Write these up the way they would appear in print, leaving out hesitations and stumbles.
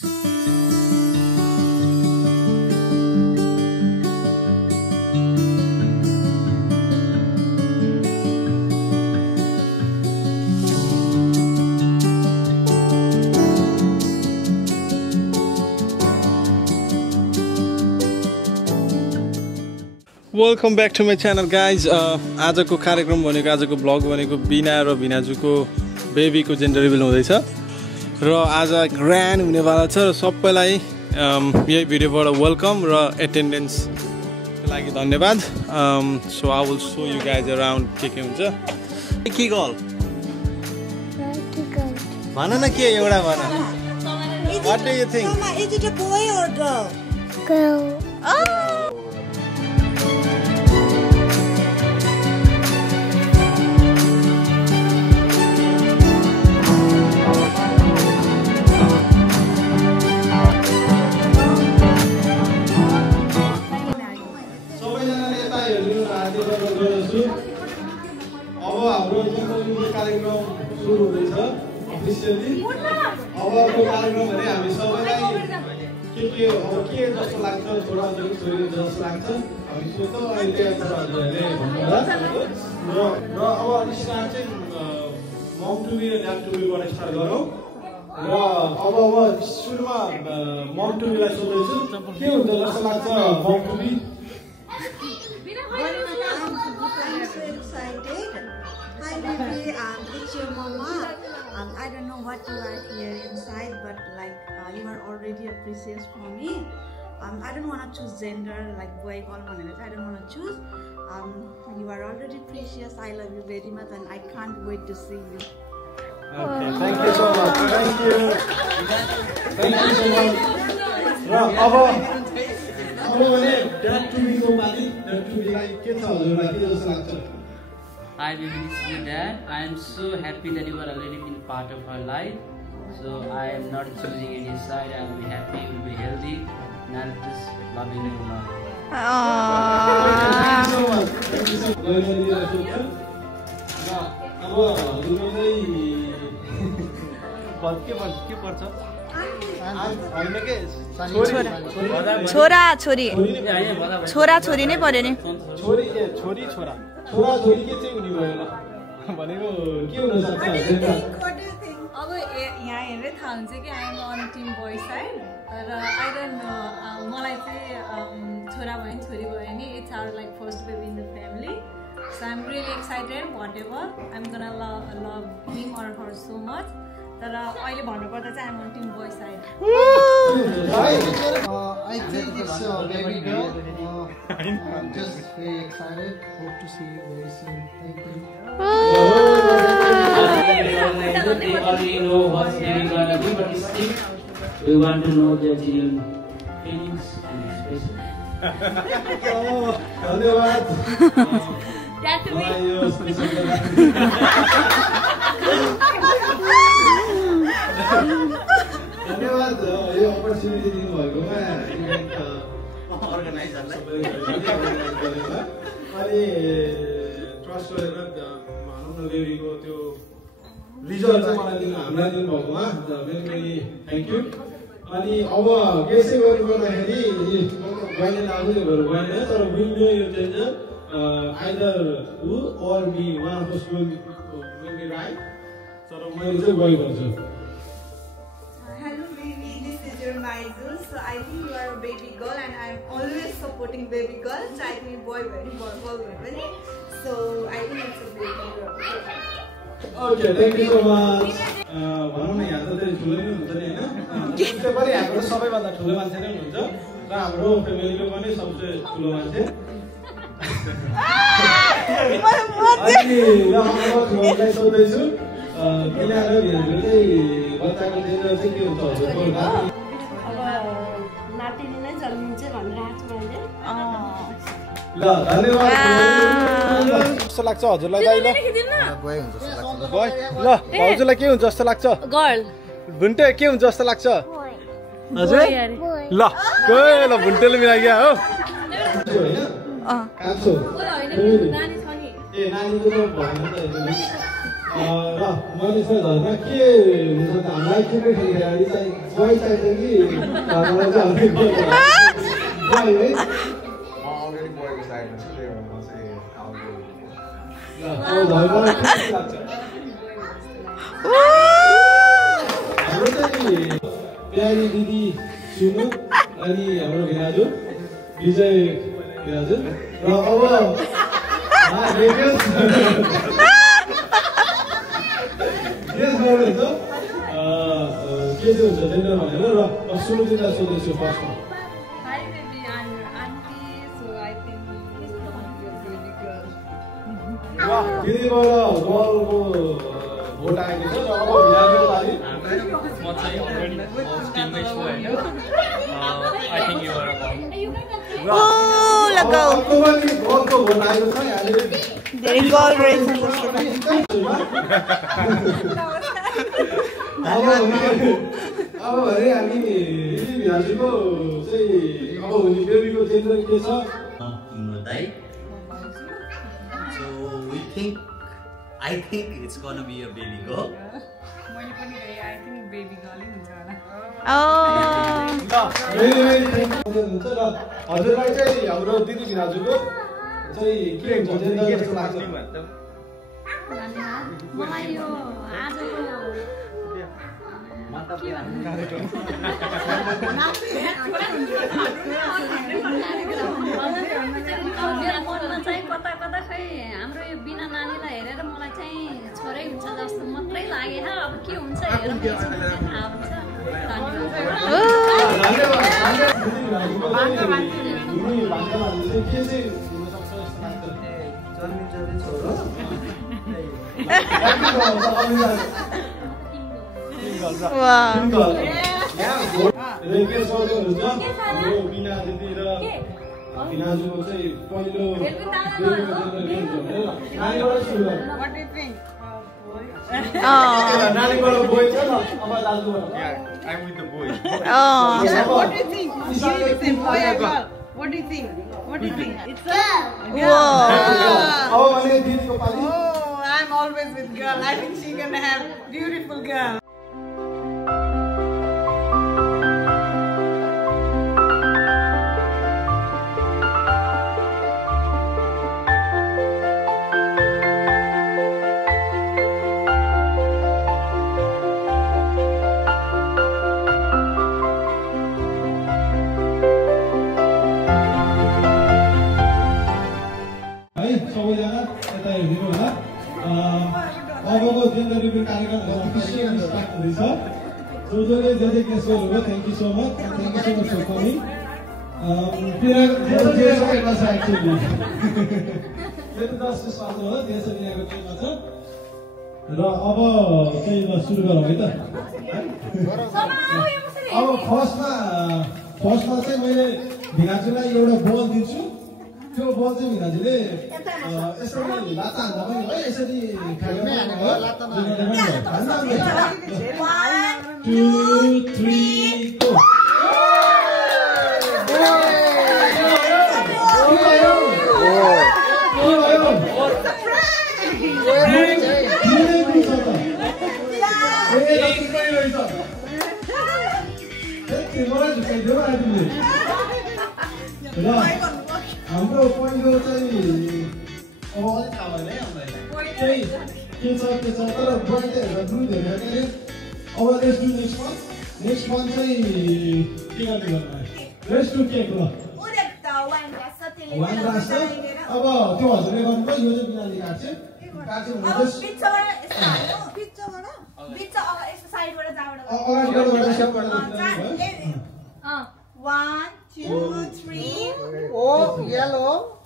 Welcome back to my channel guys. आजको कार्यक्रम भनेको आजको ब्लग भनेको बिना र भिनाजुको बेबीको जेन्डर रिभिल हुँदैछ र आज ग्रान्ड हुनेवाला छ र सबैलाई यही भिडियोबाट वेलकम र एटेन्डेन्सको लागि धन्यवाद. So I will show you guys around के हुन्छ. के गर्ल भन न के एउटा भन. What do you think? Mama, is it a boy or girl? Girl. Oh! अब हाम्रो जन्मदिनको कार्यक्रम सुरु हुँदैछ अफिसियली. अबको कार्यक्रम भने हामी सबैलाई के जस्तो लाग्छ, छोराछोरी छोरी जस्तो लाग्छ हामी सोध्छौँ. अहिले छोराछोरीहरूले भन्नुभयो र अब स्टार्ट चाहिँ मम टु बी र ड्याड टु बीबाट स्टार्ट गरौँ. र अब सुरुमा मम टु बीलाई सोध्दैछु के हुन्छ जस्तो लाग्छ mum to be. Baby, it's your mama. I don't know what you are here inside, but like you are already precious for me. I don't want to choose gender, like boy, girl, I don't want to choose. You are already precious. I love you very much, and I can't wait to see you. Okay, thank you so much. Thank you so much. अब भने dad to be को पाली dad to be लाई के छ हजुरलाई के जस्तो लाग्छ. Hi baby, this is your dad. I am so happy that you are already been part of our life. So I am not choosing any side. I will be happy, you will be healthy, and I will just love you and love. Thank you so much. Thank you so much. अब हजुरले चाहिँ के पर्छ? छोरा छोरी नै पर्यो नि. छोरी छोरा छोरी के चाहिँ हुने भयो भनेको के हुन सक्छ. अब यहाँ हेरेर थाहा हुन्छ कि I am on team boy side. तर आई डोन्ट नो मलाई चाहिँ छोरा भयो नि छोरी भयो नि it's our like first baby in the family. So I am really excited whatever I am gonna love him or her so much. तर अहिले भन्नुपर्दा चाहिँ I am on team boy side. I think it's a baby girl. I'm just very excited. Hope to see you very soon. Thank you. They already know what's baby gonna do, but still we want to know their children feelings and expressions. धन्यवाद. धन्यवाद यो opportunity दिनुभएकोमा event अर्गनाइजरलाई. अनि trust गरेर भनौँ न बेबीको त्यो result चाहिँ मलाई हामीलाई दिनुभएकोमा भेरी भेरी थ्याङ्क यू. अनि अब यसै गर्नुपर्दाखेरि बहिनी आफूहरू बहिनी तर विन्डो यो चाहिँ either who are me one of the school maybe right. तर मैले चाहिँ गइ गर्छु. Hello baby, this is your Maizul. So I think you are a baby girl and I am always supporting baby girl. So I think boy very boy very. So I think it's a baby girl. Okay, thank you so much. भनौँ न यहाँ त चाहिँ ठुलो नै हुन्छ नि होइन. त्यो पनि हाम्रो सबैभन्दा ठुलो मान्छे नै हुनुहुन्छ र हाम्रो फ्यामिलीको पनि सबसे ठुलो मान्छे. अनि र म ठुलोलाई सोध्दैछु किन र भिनाजुले चाहिँ बच्चाको जेन्डर चाहिँ के हुन्छ हजुरको. अब नातिनी नै जन्मिन्छ भनेर आएको छु मैले. ल धन्यवाद. कस्तो लाग्छ हजुरलाई दाइ? ल ल भाउजूलाई के हुन्छ जस्तो लाग्छ? गर्ल. भुन्टे के हुन्छ जस्तो लाग्छ हजुर? ल गयो ल भुन्टेले मिलाइया हो. कान्छो ए नानीको त भएन त र मैले चाहिँ धर्म के हुन्छ त हामीलाई केकै खेल्दाखेरि चाहिँ बोय चाहिन्छ कि मलाई चाहिँ हल्कै बोय है अलरेडी बोयको साइडमा छु त्यही भएर म चाहिँ हाम्रो चाहिँ प्यारी दिदी सुनु अनि हाम्रो भिराजु विजय भिराजु र अब के चाहिँ हुन्छ जेन्डर भनेर र सुरु चाहिँ सोध्दैछु फर्स्टमा Hi baby, I'm your auntie, so I think he's going to be a baby girl. दिदीबाट बलको भोट आएको छ र अब भिराजु पारी म चाहिँ अलरेडी टिममै छु हैन आई थिंक यु आर अक्टोबरको बलको भोट आएको छ यहाँले धेरै बल रहेछ अब भने हामी दिदी भिराजुको चाहिँ अब हुने बेबीको जेन्डर के छ दाइ So I think it's gonna be a baby girl. मैले पनि गए I think baby girl हुन्छ होला. हुन्छ र हजुरलाई चाहिँ हाम्रो दिदी भिराजुको चाहिँ के हुन्छ जेन्डर जस्तो लाग्छ मलाई यो आजको के भन्नु मेरो मनमा चाहिँ कता कता खै हाम्रो यो बिना नानीलाई हेरेर मलाई चाहिँ छोरै हुन्छ जस्तो मात्रै लाग्यो अब के हुन्छ हेरौँ थाहा हुन्छ बिना दिदी र भिराजुको चाहिँ पहिलो नानीबाट सुरु गर्नु What do you think? नानीबाट बोय छ न अब दाजुबाट I'm with the boy. What do you think? Boy or girl? What do you think? What do you think? It's a अब भने दिदीको पाली Oh, I'm always with girl. I think she's gonna have beautiful girl. सबैजना यता हेरिदिनु होला अबको gender review कार्यक्रम official start हुँदैछ जो जसले जे जे गेस्ट गर्नुभयो thank you so much for coming एउटा छ एक्चुअली यो त जस्तो साथो हो देश दुनियाँको टेमा छ र अब चाहिँ ल सुरु गरौँ है त अब फर्स्टमा चाहिँ मैले भिराजुलाई एउटा बल दिन्छु त्यो बल चाहिँ भिराजुले यसरी लाता हान्दा पनि है यसरी खेल्ने हो 1 2 3 गो हाम्रो पहिलो चाहिँ अब अलिक थाहा भएन है हामीलाई केही के छ तर ब्राइट हेरेर ब्लु हेरेर अब लेट्स डु नेक्स्ट वान चाहिँ के गर्ने भन्नु लेट्स डु केक ल वाइन ग्लास अब त्यो हजुरले गर्नुभयो यो चाहिँ बिनाले काट्छ One, two, three. Oh, yellow.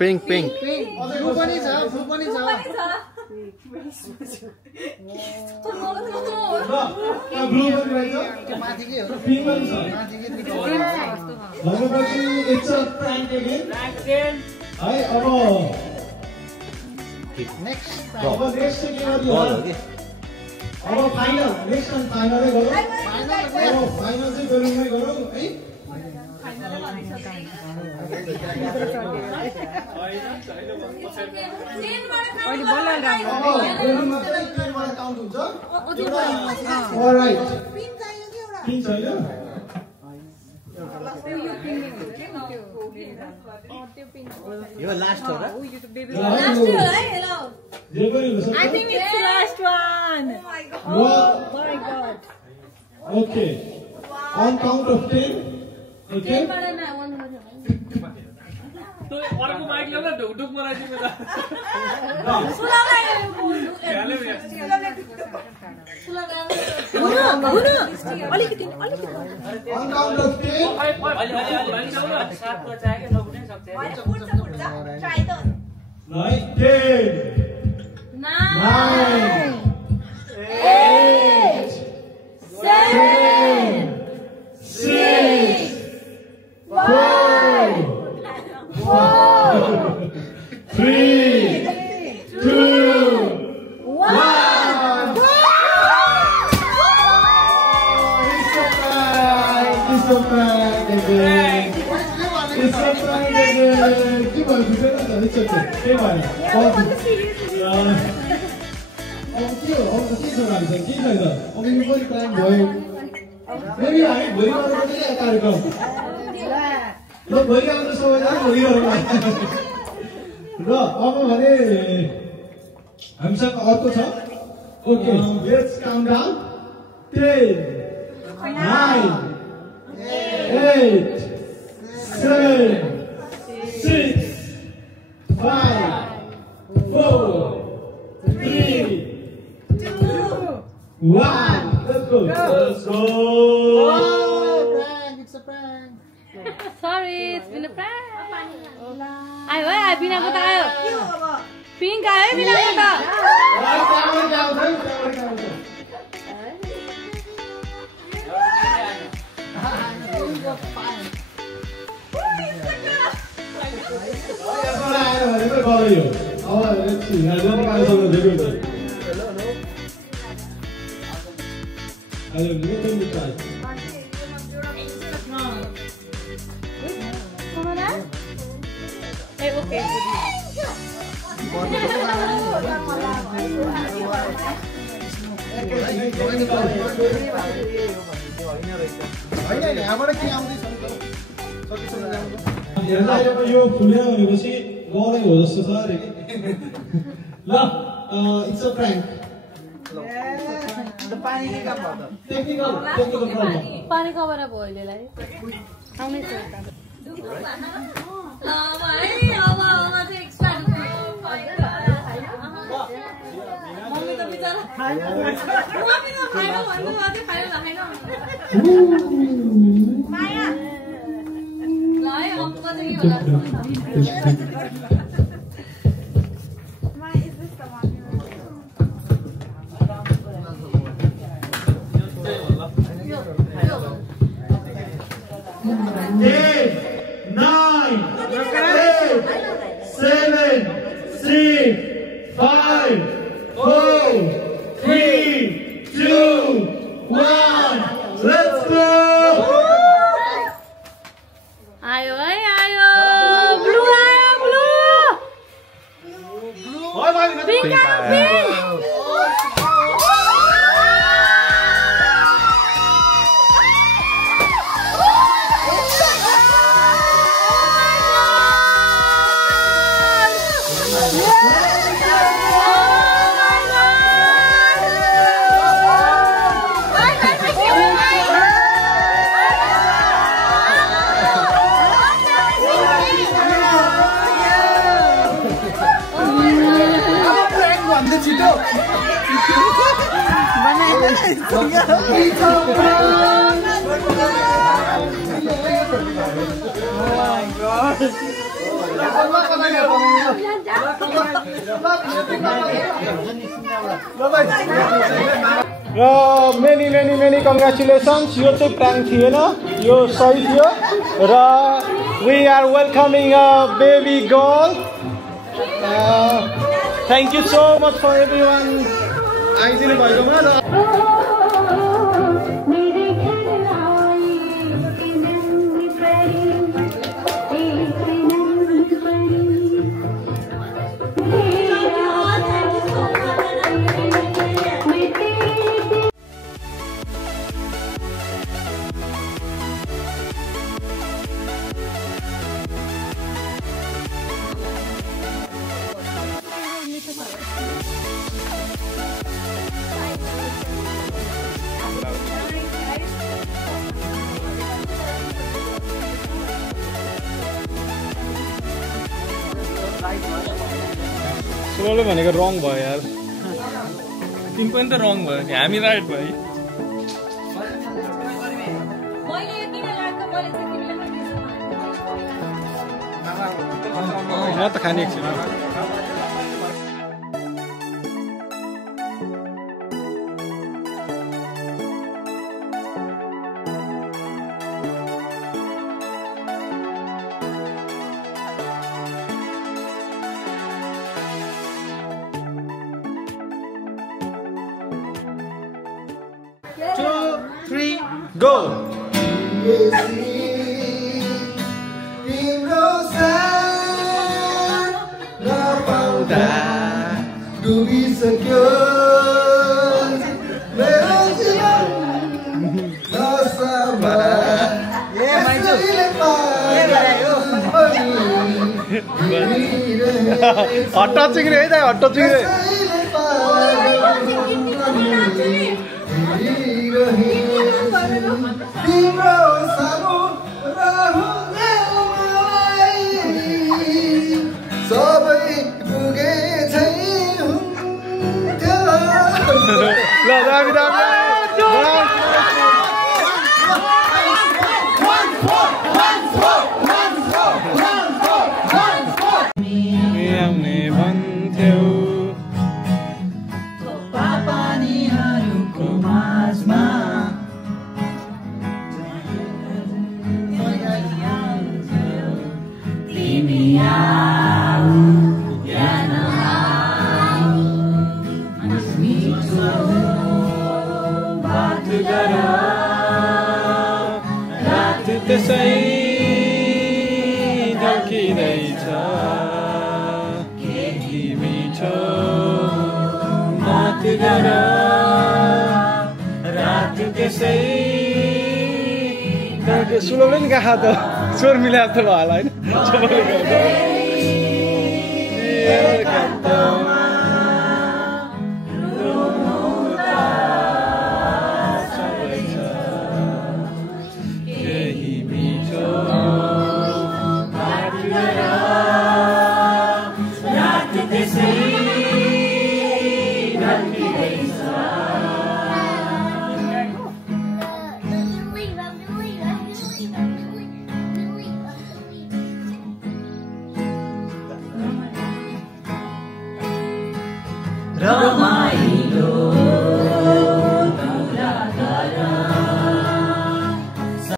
Pink. Blue पनि छ. ब्लु पनि रहेछ त्यो माथि के हो? पिङ्क पनि छ माथि के भनेपछि इट्स अ प्राङ्क अगेन है अब नेक्स्ट अब नेक्स्ट चाहिँ के गर्ने होला अब फाइनल नेक्स्ट टाइम फाइनलै गरौँ फाइनल चाहिँ बेलुनमै गरौँ है यो लास्ट हो र? I think it's the last one. Oh my god. Okay. On count of 10. Okay. तो अर्को माइक ल्याउ न ढुकढुक बनाइदिनु त अलिकति On count of 10. Right. 10. 9. 8. 7. 6. 5. 4. 3. 2. 1. It's a prank again. It's a prank again. Keep on doing it's okay. Keep on. Maybe I am going on the कार्यक्रम ल भोलि आउँछ सबैजना भोलि गरौँ ल अब भने हामीसँग अर्को छ okay let's count down 10 9 8 7 6 5 4 3 2 1 Let's go. Let's go. Prank, it's a prank. Sorry, it's been a prank. Ayo, ayo, Bina ko tayo. Pink ayo, Bina ko tayo. Ayo, ini kan bukan. Kemana? Okay. यो फुल्यो भनेपछि गलै हो जस्तो छ अरे ल it's a prank पानी के काम भयो त टेक्निकल प्रब्लम पानी कभर भयो अहिलेलाई आउने छ ल अब चाहिँ एक्स्ट्रा मम्मी त बिचारा मम्मी त खाएन भन्नु अझै खाएन माया ल है अब चाहिँ के होला many congratulations यो चाहिँ प्राङ्क थिएन यो सही थियो र we are welcoming a baby girl thank you so much for everyone आइदिनु भएकोमा र सुरले भनेको रङ भयो यार तिमी पनि त रङ भयो नि हामी राइट भयो म त खाने एकछिन Go! तिम्रो साथ नपाउँदा डुबिसक्यो मेरो जीवन नसमा हट्टा चिङ्रे है त हट्टा चिङ्रे तिम्रो सानो रहने मलाई सबै पुगे चाहिँ हुन्थ्यो ल दामी दामी आउने भन्थ्यौ पानीहरूको माझमा रात त्यसै ढल्किँदैछ केही मिठो बात गर रात त्यसै सुलभले नि कहाँ त स्वर मिलाएर त भयो होला होइन सबैले गर्दा Rama